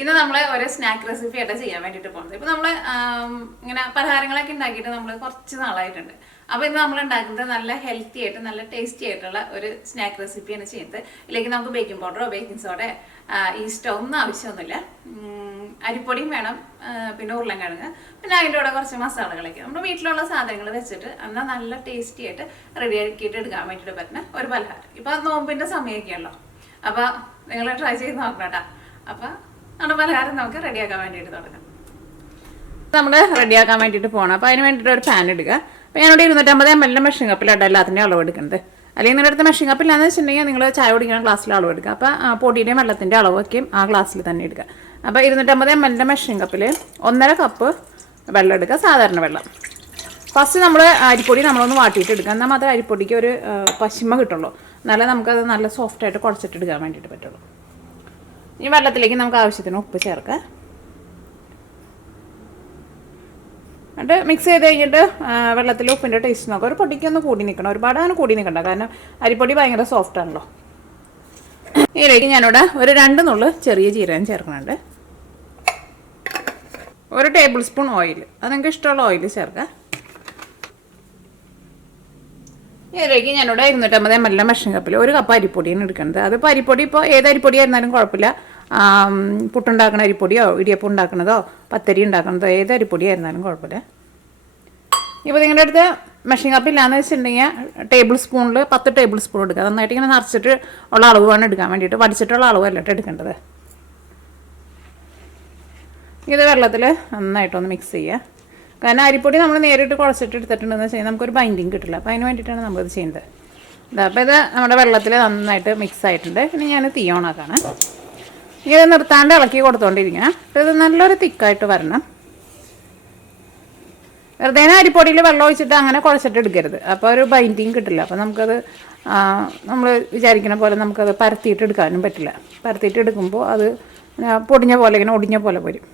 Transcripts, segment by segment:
ഇന്ന് നമ്മൾ ഒരു സ്നാക്ക് റെസിപ്പി ആയിട്ട് ചെയ്യാൻ വേണ്ടിയിട്ട് പോകുന്നത്. ഇപ്പം നമ്മൾ ഇങ്ങനെ പലഹാരങ്ങളൊക്കെ ഉണ്ടാക്കിയിട്ട് നമ്മൾ കുറച്ച് നാളായിട്ടുണ്ട്. അപ്പോൾ ഇന്ന് നമ്മൾ ഉണ്ടാക്കുന്നത് നല്ല ഹെൽത്തി ആയിട്ട് നല്ല ടേസ്റ്റി ആയിട്ടുള്ള ഒരു സ്നാക്ക് റെസിപ്പിയാണ് ചെയ്യുന്നത്. ഇല്ലെങ്കിൽ നമുക്ക് ബേക്കിംഗ് പൗഡറോ ബേക്കിംഗ് സോഡയോ ഈസ്റ്റോ ഒന്നും ആവശ്യമൊന്നുമില്ല. അരിപ്പൊടിയും വേണം, പിന്നെ ഉരുളൻകിഴങ്ങ്, പിന്നെ അതിൻ്റെ കൂടെ കുറച്ച് മസാലകളൊക്കെ നമ്മുടെ വീട്ടിലുള്ള സാധനങ്ങൾ വെച്ചിട്ട് എന്നാൽ നല്ല ടേസ്റ്റി ആയിട്ട് റെഡിയാക്കിയിട്ട് എടുക്കാൻ വേണ്ടിയിട്ട് പറ്റുന്ന ഒരു പലഹാരം. ഇപ്പം നോമ്പിൻ്റെ സമയമൊക്കെയല്ലോ, അപ്പോൾ നിങ്ങൾ ട്രൈ ചെയ്ത് നോക്കണം കേട്ടോ. അപ്പോൾ നമ്മുടെ പലഹാരം നമുക്ക് റെഡിയാക്കാൻ വേണ്ടിയിട്ട് തുടങ്ങാം. നമ്മൾ റെഡിയാക്കാൻ വേണ്ടിയിട്ട് പോകണം. അപ്പോൾ അതിന് വേണ്ടിയിട്ട് ഒരു പാൻ എടുക്കുക. അപ്പോൾ ഞാനിവിടെ 250 ml മെഷീൻ കപ്പിലാണ് എല്ലാത്തിൻ്റെയും അളവ് എടുക്കുന്നത്. അല്ലെങ്കിൽ നിങ്ങളുടെ അടുത്ത് മെഷീൻ കപ്പില്ലാന്ന് വെച്ചിട്ടുണ്ടെങ്കിൽ നിങ്ങൾ ചായ കുടിക്കുന്ന ഗ്ലാസ്സിൽ അളവ് എടുക്കുക. അപ്പോൾ പൊടിയുടെയും വെള്ളത്തിൻ്റെ അളവൊക്കെയും ആ ഗ്ലാസ്സിൽ തന്നെ എടുക്കുക. അപ്പോൾ 250 ml മെഷീൻ കപ്പിൽ 1.5 കപ്പ് വെള്ളം എടുക്കുക, സാധാരണ വെള്ളം. ഫസ്റ്റ് നമ്മൾ അരിപ്പൊടി നമ്മളൊന്ന് വാട്ടിയിട്ട് എടുക്കുക. എന്നാൽ മാത്രമേ അരിപ്പൊടിക്ക് ഒരു പശിമ കിട്ടുള്ളൂ, എന്നാലേ നമുക്കത് നല്ല സോഫ്റ്റായിട്ട് കുഴച്ചിട്ട് എടുക്കാൻ വേണ്ടിയിട്ട് പറ്റുള്ളൂ. ഈ വെള്ളത്തിലേക്ക് നമുക്ക് ആവശ്യത്തിന് ഉപ്പ് ചേർക്കുക. എന്നിട്ട് മിക്സ് ചെയ്ത് കഴിഞ്ഞിട്ട് വെള്ളത്തിൽ ഉപ്പിൻ്റെ ടേസ്റ്റ് നോക്കുക. ഒരു പൊടിക്കൊന്ന് കൂടി നിൽക്കണം, ഒരുപാട് അങ്ങനെ കൂടി നിൽക്കണ്ട, കാരണം അരിപ്പൊടി ഭയങ്കര സോഫ്റ്റ് ആണല്ലോ. ഇതിലേക്ക് ഞാനിവിടെ ഒരു 2 നുള്ള് ചെറിയ ജീരകം ചേർക്കുന്നുണ്ട്. 1 ടേബിൾ സ്പൂൺ ഓയിൽ, അത് നിങ്ങൾക്ക് ഇഷ്ടമുള്ള ഓയിൽ ചേർക്കുക. ഇതിലേക്ക് ഞാനിവിടെ 250 ml മെഷീൻ കപ്പിൽ 1 കപ്പ് അരിപ്പൊടിയാണ് എടുക്കുന്നത്. അതിപ്പോൾ അരിപ്പൊടി ഇപ്പോൾ ഏത് അരിപ്പൊടി ആയിരുന്നാലും കുഴപ്പമില്ല. പുട്ടുണ്ടാക്കുന്ന അരിപ്പൊടിയോ ഇടിയപ്പം ഉണ്ടാക്കുന്നതോ പത്തരി ഉണ്ടാക്കുന്നതോ ഏത് അരിപ്പൊടി ആയിരുന്നാലും കുഴപ്പമില്ല. ഇപ്പോൾ നിങ്ങളുടെ അടുത്ത് മെഷീൻ കപ്പില്ലാന്ന് വെച്ചിട്ടുണ്ടെങ്കിൽ ടേബിൾ സ്പൂണിൽ 10 ടേബിൾ സ്പൂൺ എടുക്കുക. നന്നായിട്ട് ഇങ്ങനെ നിറച്ചിട്ട് ഉള്ള അളവ് വേണം എടുക്കാൻ വേണ്ടിയിട്ട്, വടിച്ചിട്ടുള്ള അളവല്ല എടുക്കേണ്ടത്. ഇത് വെള്ളത്തിൽ നന്നായിട്ടൊന്ന് മിക്സ് ചെയ്യുക. കാരണം അരിപ്പൊടി നമ്മൾ നേരിട്ട് കുഴച്ചിട്ട് എടുത്തിട്ടുണ്ടെന്ന് വെച്ചാൽ നമുക്കൊരു ബൈൻഡിങ് കിട്ടില്ല. അപ്പോൾ അതിന് വേണ്ടിയിട്ടാണ് നമ്മളിത് ചെയ്യുന്നത്. അപ്പോൾ ഇത് നമ്മുടെ വെള്ളത്തിൽ നന്നായിട്ട് മിക്സ് ആയിട്ടുണ്ട്. പിന്നെ ഞാൻ തീ ഓണാക്കാണ്. ഇത് നിർത്താണ്ട് ഇളക്കി കൊടുത്തോണ്ടിരിക്കണം. ഇത് നല്ലൊരു തിക്കായിട്ട് വരണം. വെറുതെ അരിപ്പൊടിയിൽ വെള്ളം ഒഴിച്ചിട്ട് അങ്ങനെ കുഴച്ചിട്ട് എടുക്കരുത്, അപ്പോൾ ഒരു ബൈൻഡിങ് കിട്ടില്ല. അപ്പോൾ നമുക്കത് നമ്മൾ വിചാരിക്കുന്ന പോലെ നമുക്കത് പരത്തിയിട്ട് എടുക്കാനും പറ്റില്ല. പരത്തിയിട്ട് എടുക്കുമ്പോൾ അത് പൊടിഞ്ഞ പോലെ ഇങ്ങനെ ഒടിഞ്ഞ പോലെ വരും.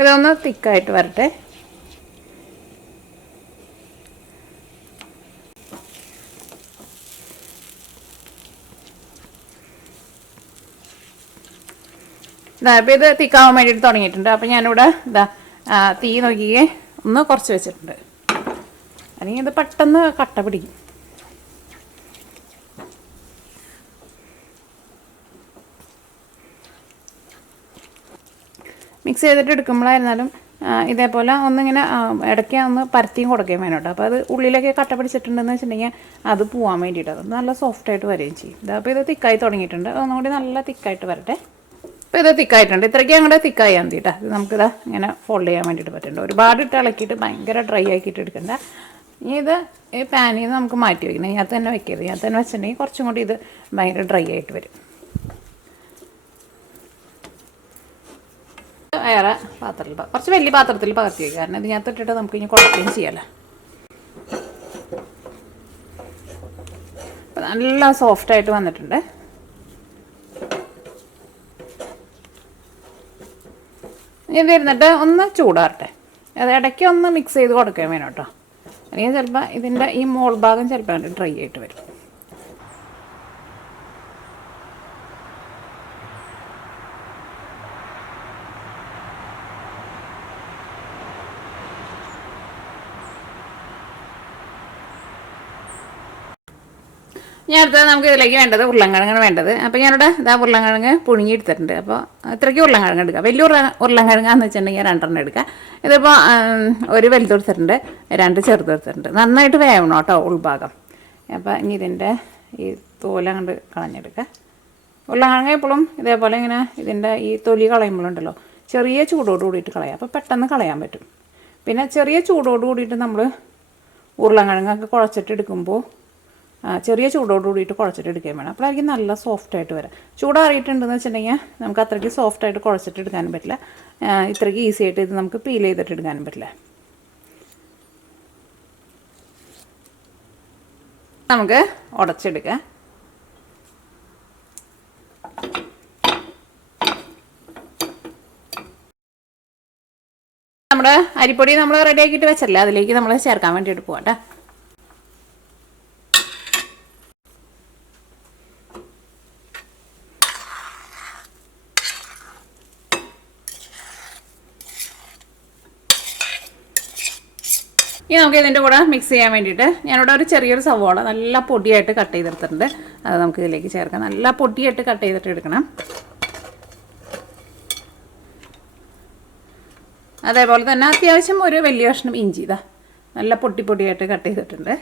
ഇതൊന്ന് തിക്കായിട്ട് വരട്ടെ. അപ്പോൾ ഇത് തിക്കാവാൻ വേണ്ടിയിട്ട് തുടങ്ങിയിട്ടുണ്ട്. അപ്പോൾ ഞാനിവിടെ തീ നോക്കിയേ ഒന്ന് കുറച്ച് വെച്ചിട്ടുണ്ട്, അല്ലെങ്കിൽ ഇത് പെട്ടെന്ന് കട്ട പിടിക്കും. മിക്സ് ചെയ്തിട്ട് എടുക്കുമ്പോഴായിരുന്നാലും ഇതേപോലെ ഒന്നിങ്ങനെ ഇടയ്ക്ക് ഒന്ന് പരത്തിയും കൊടുക്കുകയും വേണം കേട്ടോ. അപ്പോൾ അത് ഉള്ളിലൊക്കെ കട്ട പിടിച്ചിട്ടുണ്ടെന്ന് വെച്ചിട്ടുണ്ടെങ്കിൽ അത് പോകാൻ വേണ്ടിയിട്ട് അത് നല്ല സോഫ്റ്റായിട്ട് വരികയും ചെയ്യും. അപ്പോൾ ഇത് തിക്കായി തുടങ്ങിയിട്ടുണ്ട്. ഒന്നുകൂടി നല്ല തിക്കായിട്ട് വരട്ടെ. അപ്പോൾ ഇത് തിക്കായിട്ടുണ്ട്. ഇത്രയ്ക്ക് അങ്ങോട്ട് തിക്കായാൽ മതി കേട്ടോ. ഇത് നമുക്കിത് ഇങ്ങനെ ഫോൾഡ് ചെയ്യാൻ വേണ്ടിയിട്ട് പറ്റുന്നുണ്ട്. ഒരുപാട് ഇട്ട് ഇളക്കിയിട്ട് ഭയങ്കര ഡ്രൈ ആക്കിയിട്ട് എടുക്കണ്ട. ഇനി ഇത് ഈ പാനിൽ നിന്ന് നമുക്ക് മാറ്റി വയ്ക്കണം. ഇതിനകത്ത് തന്നെ വയ്ക്കരുത്. ഇതിനകത്ത് തന്നെ വെച്ചിട്ടുണ്ടെങ്കിൽ കുറച്ചും കൂടി ഇത് ഭയങ്കര ഡ്രൈ ആയിട്ട് വരും. വേറെ പാത്രത്തിൽ കുറച്ച് വലിയ പാത്രത്തിൽ പകർത്തി വയ്ക്കുക, കാരണം ഇതിനകത്ത് ഇട്ടിട്ട് നമുക്ക് ഇനി കുഴക്കുകയും ചെയ്യാമല്ലോ. അപ്പം നല്ല സോഫ്റ്റായിട്ട് വന്നിട്ടുണ്ട്. ഇത് ഇരുന്നിട്ട് ഒന്ന് ചൂടാറട്ടെ. അത് ഇടയ്ക്ക് ഒന്ന് മിക്സ് ചെയ്ത് കൊടുക്കാൻ വേണം കേട്ടോ. അല്ലെങ്കിൽ ചിലപ്പോൾ ഇതിൻ്റെ ഈ മോൾ ഭാഗം ചിലപ്പോൾ ഡ്രൈ ആയിട്ട് വരും. ഞാൻ അടുത്തത് നമുക്ക് ഇതിലേക്ക് വേണ്ടത് ഉരുളൻകിഴങ്ങാണ് വേണ്ടത്. അപ്പോൾ ഞാനിവിടെ ഉരുളൻകിഴങ്ങ് പുഴുങ്ങി എടുത്തിട്ടുണ്ട്. അപ്പോൾ ഇത്രയ്ക്ക് ഉരുളൻകിഴങ്ങ് എടുക്കുക. വലിയ ഉരുളൻകിഴങ്ങാന്ന് വെച്ചിട്ടുണ്ടെങ്കിൽ 2 എടുക്കുക. ഇതിപ്പോൾ 1 വലുതെടുത്തിട്ടുണ്ട്, 2 ചെറുതെടുത്തിട്ടുണ്ട്. നന്നായിട്ട് വേവണം കേട്ടോ ഉൾഭാഗം. അപ്പോൾ ഇനി ഇതിൻ്റെ ഈ തോല കണ്ട് കളഞ്ഞെടുക്കുക. ഉരുളൻകിഴങ്ങ് എപ്പോഴും ഇതേപോലെ ഇങ്ങനെ ഇതിൻ്റെ ഈ തൊലി കളയുമ്പോഴുണ്ടല്ലോ ചെറിയ ചൂടോട് കൂടിയിട്ട് കളയാം. അപ്പോൾ പെട്ടെന്ന് കളയാൻ പറ്റും. പിന്നെ ചെറിയ ചൂടോട് കൂടിയിട്ട് നമ്മൾ ഉരുളൻകിഴങ്ങൊക്കെ കുഴച്ചിട്ട് എടുക്കുമ്പോൾ ചെറിയ ചൂടോട് കൂടിയിട്ട് കുഴച്ചിട്ട് എടുക്കുകയും വേണം. അപ്പോഴായിരിക്കും നല്ല സോഫ്റ്റായിട്ട് വരാം. ചൂടാറിയിട്ടുണ്ടെന്ന് വെച്ചിട്ടുണ്ടെങ്കിൽ നമുക്ക് അത്രയ്ക്ക് സോഫ്റ്റായിട്ട് കുഴച്ചിട്ട് എടുക്കാനും പറ്റില്ല. ഇത്രയ്ക്ക് ഈസി ആയിട്ട് ഇത് നമുക്ക് പീൽ ചെയ്തിട്ട് എടുക്കാനും പറ്റില്ല. നമുക്ക് ഉടച്ചെടുക്കാം. നമ്മുടെ അരിപ്പൊടി നമ്മൾ റെഡിയാക്കിയിട്ട് വെച്ചല്ലേ, അതിലേക്ക് നമ്മൾ ചേർക്കാൻ വേണ്ടിയിട്ട് പോകാം കേട്ടോ. ഇനി നമുക്ക് ഇതിൻ്റെ കൂടെ മിക്സ് ചെയ്യാൻ വേണ്ടിയിട്ട് ഞാനിവിടെ ഒരു ചെറിയൊരു സവോള നല്ല പൊടിയായിട്ട് കട്ട് ചെയ്തെടുത്തിട്ടുണ്ട്. അത് നമുക്ക് ഇതിലേക്ക് ചേർക്കാം. നല്ല പൊടിയായിട്ട് കട്ട് ചെയ്തിട്ട് എടുക്കണം. അതേപോലെ തന്നെ അത്യാവശ്യം ഒരു വലിയ കഷ്ണം ഇഞ്ചി ഇതാ നല്ല പൊടിയായിട്ട് കട്ട് ചെയ്തിട്ടുണ്ട്.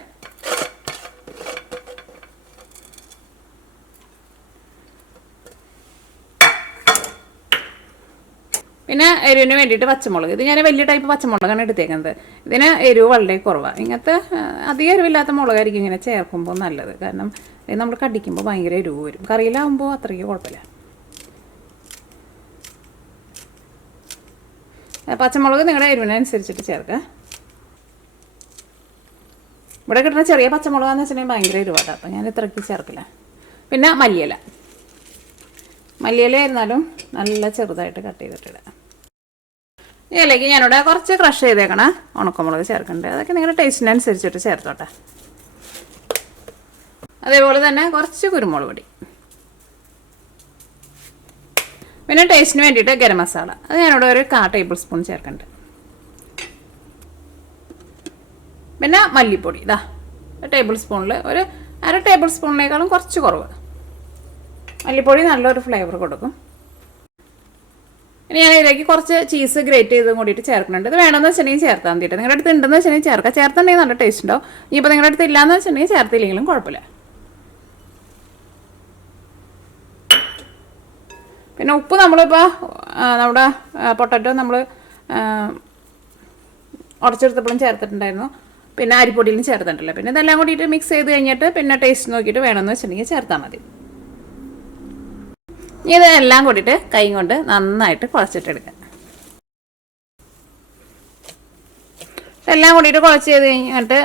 പിന്നെ എരിവിന് വേണ്ടിയിട്ട് പച്ചമുളക്. ഇത് ഞാൻ വലിയ ടൈപ്പ് പച്ചമുളകാണ് എടുത്തേക്കുന്നത്. ഇതിന് എരിവ് വളരെ കുറവാണ്. ഇങ്ങനത്തെ അധികം എരിവില്ലാത്ത മുളകായിരിക്കും ഇങ്ങനെ ചേർക്കുമ്പോൾ നല്ലത്. കാരണം നമ്മൾ കടിക്കുമ്പോൾ ഭയങ്കര എരിവ് വരും. കറിയിലാവുമ്പോൾ അത്രയ്ക്ക് കുഴപ്പമില്ല. പച്ചമുളക് നിങ്ങളുടെ എരിവിനനുസരിച്ചിട്ട് ചേർക്കുക. ഇവിടെ കിട്ടുന്ന ചെറിയ പച്ചമുളകാന്ന് വെച്ചിട്ടുണ്ടെങ്കിൽ ഭയങ്കര എരിവാണ്. അപ്പം ഞാൻ ഇത്രയ്ക്ക് ചേർക്കില്ല. പിന്നെ മല്ലിയില ആയിരുന്നാലും നല്ല ചെറുതായിട്ട് കട്ട് ചെയ്തിട്ടിടാം. ഇതിലേക്ക് ഞാനിവിടെ കുറച്ച് ക്രഷ് ചെയ്തേക്കണ ഉണക്കമുളക് ചേർക്കുന്നുണ്ട്. അതൊക്കെ നിങ്ങളുടെ ടേസ്റ്റിനനുസരിച്ചിട്ട് ചേർത്തോട്ടെ. അതേപോലെ തന്നെ കുറച്ച് കുരുമുളക് പൊടി, പിന്നെ ടേസ്റ്റിന് വേണ്ടിയിട്ട് ഗരം മസാല. അത് ഞാനിവിടെ ഒരു 1/4 ടേബിൾ സ്പൂൺ ചേർക്കുന്നുണ്ട്. പിന്നെ മല്ലിപ്പൊടി ഇതാ ടേബിൾ സ്പൂണിൽ ഒരു 1/2 ടേബിൾ സ്പൂണിനേക്കാളും കുറച്ച് കുറവ്. മല്ലിപ്പൊടി നല്ലൊരു ഫ്ലേവർ കൊടുക്കും. ഇനി ഞാൻ ഇതിലേക്ക് കുറച്ച് ചീസ് ഗ്രേറ്റ് ചെയ്ത് കൂടിയിട്ട് ചേർക്കുന്നുണ്ട്. ഇത് വേണമെന്ന് വെച്ചിട്ടുണ്ടെങ്കിൽ ചേർത്താൽ മതിയിട്ട്. നിങ്ങളുടെ അടുത്ത് ഉണ്ടെന്ന് വെച്ചിട്ടുണ്ടെങ്കിൽ ചേർക്കാം. ചേർത്തുണ്ടെങ്കിൽ നല്ല ടേസ്റ്റ് ഉണ്ടാവും. ഇനിയിപ്പോൾ നിങ്ങളുടെ അടുത്ത് ഇല്ലയെന്ന് വെച്ചിട്ടുണ്ടെങ്കിൽ ചേർത്തില്ലെങ്കിലും കുഴപ്പമില്ല. പിന്നെ ഉപ്പ് നമ്മളിപ്പോൾ നമ്മുടെ പൊട്ടറ്റോ നമ്മൾ ഉടച്ചെടുത്തപ്പോഴും ചേർത്തിട്ടുണ്ടായിരുന്നു. പിന്നെ അരിപ്പൊടിയിലും ചേർത്തിട്ടില്ല. പിന്നെ ഇതെല്ലാം കൂടിയിട്ട് മിക്സ് ചെയ്ത് കഴിഞ്ഞിട്ട് പിന്നെ ടേസ്റ്റ് നോക്കിയിട്ട് വേണമെന്ന് വെച്ചിട്ടുണ്ടെങ്കിൽ ചേർത്താൽ മതി. ഇതെല്ലാം കൂടിയിട്ട് കൈ കൊണ്ട് നന്നായിട്ട് കുഴച്ചിട്ടെടുക്കുക. എല്ലാം കൂടിയിട്ട് കുഴച്ച് ചെയ്ത് കഴിഞ്ഞിട്ട്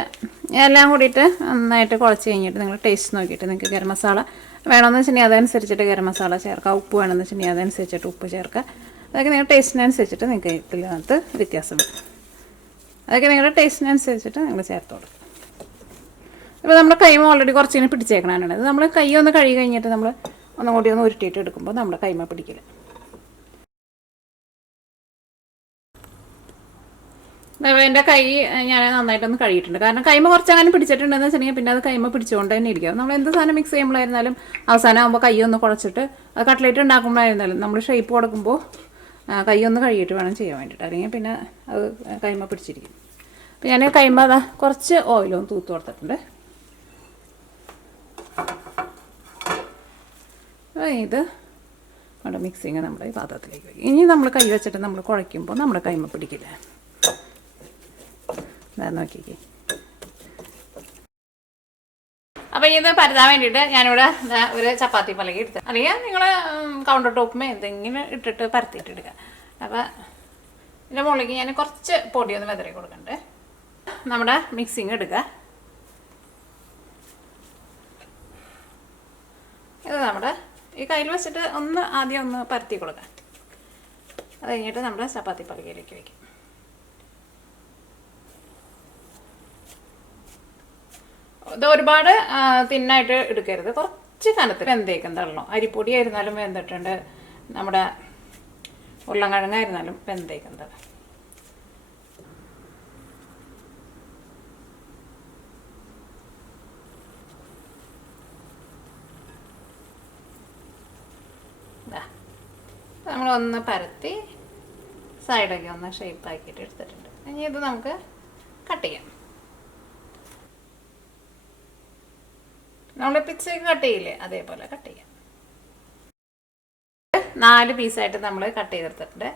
എല്ലാം കൂടിയിട്ട് നന്നായിട്ട് കുഴച്ച് കഴിഞ്ഞിട്ട് നിങ്ങൾ ടേസ്റ്റ് നോക്കിയിട്ട് നിങ്ങൾക്ക് ഗരം മസാല വേണമെന്ന് വെച്ചിട്ടുണ്ടെങ്കിൽ അതനുസരിച്ചിട്ട് ഗരം മസാല ചേർക്കുക. ഉപ്പ് വേണമെന്ന് വെച്ചിട്ടുണ്ടെങ്കിൽ അതനുസരിച്ചിട്ട് ഉപ്പ് ചേർക്കുക. അതൊക്കെ നിങ്ങളുടെ ടേസ്റ്റിനനുസരിച്ചിട്ട് നിങ്ങൾക്ക് ഇതിനകത്ത് വ്യത്യാസം വരും. അതൊക്കെ നിങ്ങളുടെ ടേസ്റ്റിനനുസരിച്ചിട്ട് നിങ്ങൾ ചേർത്ത് കൊടുക്കുക. ഇപ്പോൾ നമ്മുടെ കൈമ ഓൾറെഡി കുറച്ചിങ്ങനെ പിടിച്ചേക്കണാണ്. ഇത് നമ്മൾ കൈ ഒന്ന് കഴുകി കഴിഞ്ഞിട്ട് നമ്മൾ ഒന്നും കൂടി ഒന്ന് ഉരുട്ടിയിട്ട് എടുക്കുമ്പോൾ നമ്മുടെ കൈമ പിടിക്കില്ല. എൻ്റെ കൈ ഞാൻ നന്നായിട്ടൊന്ന് കഴുകിയിട്ടുണ്ട്. കാരണം കൈമ കുറച്ചങ്ങനെ പിടിച്ചിട്ടുണ്ടെന്ന് വെച്ചിട്ടുണ്ടെങ്കിൽ പിന്നെ അത് കൈമ പിടിച്ചുകൊണ്ട് തന്നെ ഇരിക്കും. നമ്മൾ എന്ത് സാധനം മിക്സ് ചെയ്യുമ്പോഴായിരുന്നാലും അവസാനം ആകുമ്പോൾ കൈ ഒന്ന് കുഴച്ചിട്ട് അത് കട്ട്ലേറ്റ് ഉണ്ടാക്കുമ്പോഴായിരുന്നാലും നമ്മൾ ഷേപ്പ് കൊടുക്കുമ്പോൾ കൈ ഒന്ന് കഴുകിയിട്ട് വേണം ചെയ്യാൻ വേണ്ടിയിട്ട്. അല്ലെങ്കിൽ പിന്നെ അത് കൈമ പിടിച്ചിരിക്കും. അപ്പോൾ ഞാൻ കൈമ അതാ കുറച്ച് ഓയിലൊന്ന് തൂത്ത് കൊടുത്തിട്ടുണ്ട്. ഇത് നമ്മുടെ മിക്സിങ് നമ്മുടെ ഈ പാത്രത്തിലേക്ക് വയ്ക്കും. ഇനി നമ്മൾ കൈ വെച്ചിട്ട് നമ്മൾ കുഴയ്ക്കുമ്പോൾ നമ്മുടെ കൈമ പിടിക്കില്ല. നോക്കിക്കേ. അപ്പോൾ ഇത് പരത്താൻ വേണ്ടിയിട്ട് ഞാനിവിടെ ഒരു ചപ്പാത്തി പലക എടുത്ത്, അല്ലെങ്കിൽ നിങ്ങൾ കൗണ്ടർ ടോപ്പുമേ എന്തെങ്കിലും ഇട്ടിട്ട് പരത്തിയിട്ട് എടുക്കുക. അപ്പോൾ ഇതിൻ്റെ മുകളിലേക്ക് ഞാൻ കുറച്ച് പൊടിയൊന്ന് വെതറി കൊടുക്കണ്ടേ. നമ്മുടെ മിക്സിങ് എടുക്കുക. ഇത് നമ്മുടെ ഈ കയ്യിൽ വെച്ചിട്ട് ആദ്യം ഒന്ന് പരത്തി കൊടുക്കുക. അത് കഴിഞ്ഞിട്ട് നമ്മുടെ ചപ്പാത്തി പലകയിലേക്ക് വയ്ക്കും. ഇത് ഒരുപാട് തിന്നായിട്ട് എടുക്കരുത്. കുറച്ച് കനത്തിൽ വെന്തേക്കും തള്ളണം. അരിപ്പൊടി ആയിരുന്നാലും വെന്തിട്ടുണ്ട്, നമ്മുടെ ഉരുളൻകിഴങ്ങായിരുന്നാലും വെന്തേക്കും തള്ളം. നമ്മളൊന്ന് പരത്തി സൈഡൊക്കെ ഒന്ന് ഷേപ്പാക്കിയിട്ട് എടുത്തിട്ടുണ്ട്. ഇനി ഇത് നമുക്ക് കട്ട് ചെയ്യാം. നമ്മൾ പിച്ചയ്ക്ക് കട്ട് ചെയ്യില്ലേ, അതേപോലെ കട്ട് ചെയ്യാം. 4 പീസായിട്ട് നമ്മൾ കട്ട് ചെയ്തെടുത്തിട്ടുണ്ട്.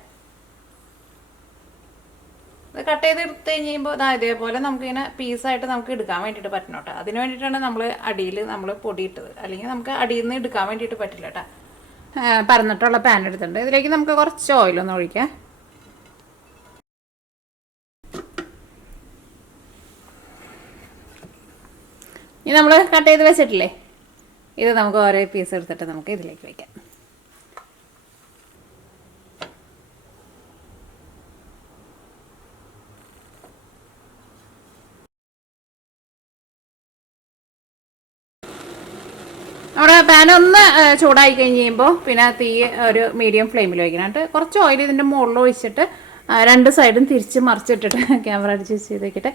ഇത് കട്ട് ചെയ്തെടുത്ത് കഴിയുമ്പോൾ ഇതേപോലെ നമുക്കിങ്ങനെ പീസായിട്ട് നമുക്ക് എടുക്കാൻ വേണ്ടിയിട്ട് പറ്റണം കേട്ടോ. അതിന് വേണ്ടിയിട്ടാണ് നമ്മൾ അടിയിൽ നമ്മൾ പൊടി ഇട്ടത്. അല്ലെങ്കിൽ നമുക്ക് അടിയിൽ നിന്ന് എടുക്കാൻ വേണ്ടിയിട്ട് പറ്റില്ല കേട്ടോ. പരന്നിട്ടുള്ള പാൻ എടുത്തിട്ടുണ്ട്. ഇതിലേക്ക് നമുക്ക് കുറച്ച് ഓയിലൊന്ന് ഒഴിക്കാം. ഇനി നമ്മൾ കട്ട് ചെയ്ത് വെച്ചിട്ടില്ലേ, ഇത് നമുക്ക് ഓരോ പീസ് എടുത്തിട്ട് നമുക്ക് ഇതിലേക്ക് വയ്ക്കാം. നമ്മുടെ പാൻ ഒന്ന് ചൂടായി കഴിഞ്ഞ് കഴിയുമ്പോൾ പിന്നെ തീ ഒരു മീഡിയം ഫ്ലെയിമിൽ വയ്ക്കണം. എന്നിട്ട് കുറച്ച് ഓയിൽ ഇതിൻ്റെ മുകളിൽ ഒഴിച്ചിട്ട് രണ്ട് സൈഡും തിരിച്ച് മറിച്ചിട്ടിട്ട് ക്യാമറ അഡ്ജസ്റ്റ് ചെയ്തേക്കിട്ട്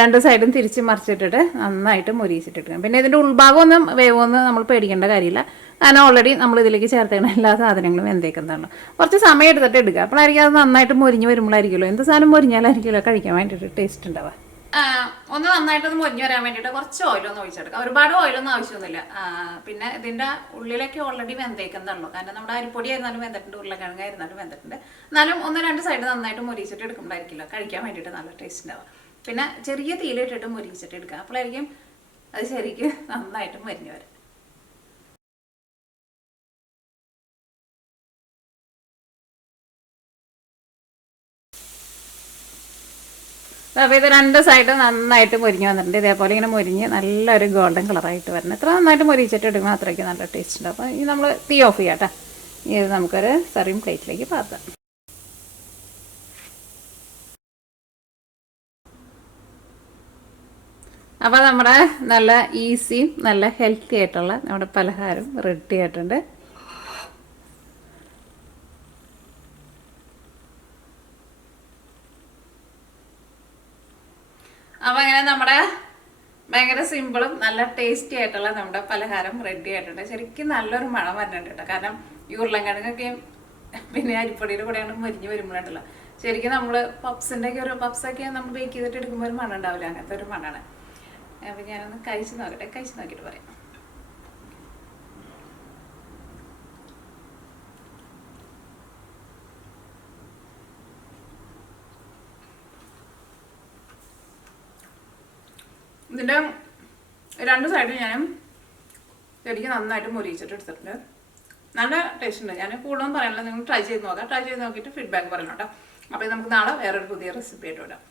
രണ്ട് സൈഡും തിരിച്ച് മറിച്ചിട്ടിട്ട് നന്നായിട്ട് മൊരിയിച്ചിട്ടെടുക്കണം. പിന്നെ ഇതിൻ്റെ ഉൾഭാഗമൊന്നും വേവൊന്നും നമ്മൾ പേടിക്കേണ്ട കാര്യമില്ല. കാരണം ഓൾറെഡി നമ്മൾ ഇതിലേക്ക് ചേർത്തേക്കണ എല്ലാ സാധനങ്ങളും വെന്തേക്കുന്നതാണ്. കുറച്ച് സമയം എടുത്തിട്ട് എടുക്കുക. അപ്പോഴായിരിക്കും അത് നന്നായിട്ട് മൊരിഞ്ഞ് വരുമ്പോഴായിരിക്കുമല്ലോ, എന്ത് സാധനം മൊരിഞ്ഞാലായിരിക്കുമല്ലോ കഴിക്കാൻ വേണ്ടിയിട്ട് ടേസ്റ്റ് ഉണ്ടാവുക. ഒന്ന് നന്നായിട്ടൊന്ന് മൊരിഞ്ഞ് വരാൻ വേണ്ടിയിട്ട് കുറച്ച് ഓയിലൊന്ന് ഒഴിച്ചെടുക്കാം. ഒരുപാട് ഓയിലൊന്നും ആവശ്യമൊന്നുമില്ല. പിന്നെ ഇതിൻ്റെ ഉള്ളിലേക്ക് ഓൾറെഡി വെന്തേക്കുന്നതാണല്ലോ. കാരണം നമ്മുടെ അരിപ്പൊടി ആയിരുന്നാലും വെന്തിട്ടുണ്ട്, ഉരുളക്കിഴങ്ങ് ആയിരുന്നാലും വെന്തിട്ടുണ്ട്. എന്നാലും ഒന്ന് രണ്ട് സൈഡ് നന്നായിട്ട് മൊരിച്ചിട്ട് എടുക്കുമ്പോഴായിരിക്കില്ല കഴിക്കാൻ വേണ്ടിയിട്ട് നല്ല ടേസ്റ്റ് ഉണ്ടാവുക. പിന്നെ ചെറിയ തീയിലിട്ടിട്ട് മൊരിച്ചിട്ട് എടുക്കുക. അപ്പോഴായിരിക്കും അത് ശരിക്കും നന്നായിട്ട് മൊരിഞ്ഞ് വരാം. അപ്പോൾ ഇത് രണ്ട് സൈഡ് നന്നായിട്ട് മൊരിഞ്ഞ് വന്നിട്ടുണ്ട്. ഇതേപോലെ ഇങ്ങനെ മൊരിഞ്ഞ് നല്ലൊരു ഗോൾഡൻ കളറായിട്ട് വരണം. എത്ര നന്നായിട്ട് മൊരിച്ചിട്ട് എടുക്കണം അത്രയ്ക്ക് നല്ല ടേസ്റ്റ് ഉണ്ട്. അപ്പോൾ ഈ നമ്മൾ തീ ഓഫ് ചെയ്യാം കേട്ടോ. ഇത് നമുക്കൊരു സർവിങ് പ്ലേറ്റിലേക്ക് പാർക്കാം. അപ്പോൾ നമ്മുടെ നല്ല ഈസിയും നല്ല ഹെൽത്തി ആയിട്ടുള്ള നമ്മുടെ പലഹാരം റെഡി ആയിട്ടുണ്ട്. അപ്പോൾ അങ്ങനെ നമ്മുടെ ഭയങ്കര സിമ്പിളും നല്ല ടേസ്റ്റി ആയിട്ടുള്ള നമ്മുടെ പലഹാരം റെഡി ആയിട്ടുണ്ട്. ശരിക്കും നല്ലൊരു മണം വരുന്നുണ്ട് കേട്ടോ. കാരണം ഈ ഉരുളൻകിഴങ്ങൊക്കെയും പിന്നെ അരിപ്പൊടിയുടെ കൂടെയാണ് മൊരിഞ്ഞ് വരുമ്പോഴായിട്ടുള്ള ശരിക്കും നമ്മൾ പപ്സിൻ്റെയൊക്കെ ഒരു പപ്സൊക്കെ നമ്മൾ ബേക്ക് ചെയ്തിട്ട് എടുക്കുമ്പോൾ ഒരു മണം ഉണ്ടാവില്ല, അങ്ങനത്തെ ഒരു മണമാണ്. അപ്പം ഞാനൊന്ന് കഴിച്ച് നോക്കിയിട്ട് പറയാം. ഇതിൻ്റെ രണ്ട് സൈഡിൽ ഞാൻ ശരിക്കും നന്നായിട്ട് മൊരിച്ചിട്ട് എടുത്തിട്ടുണ്ട്. നല്ല ടേസ്റ്റ് ഉണ്ട്. ഞാൻ കൂടുതലൊന്നും പറയാനില്ല, നിങ്ങൾ ട്രൈ ചെയ്ത് നോക്കാം. ട്രൈ ചെയ്ത് നോക്കിയിട്ട് ഫീഡ്ബാക്ക് പറയണം കേട്ടോ. അപ്പോൾ നമുക്ക് നാളെ വേറൊരു പുതിയ റെസിപ്പി ആയിട്ട് വിടാം.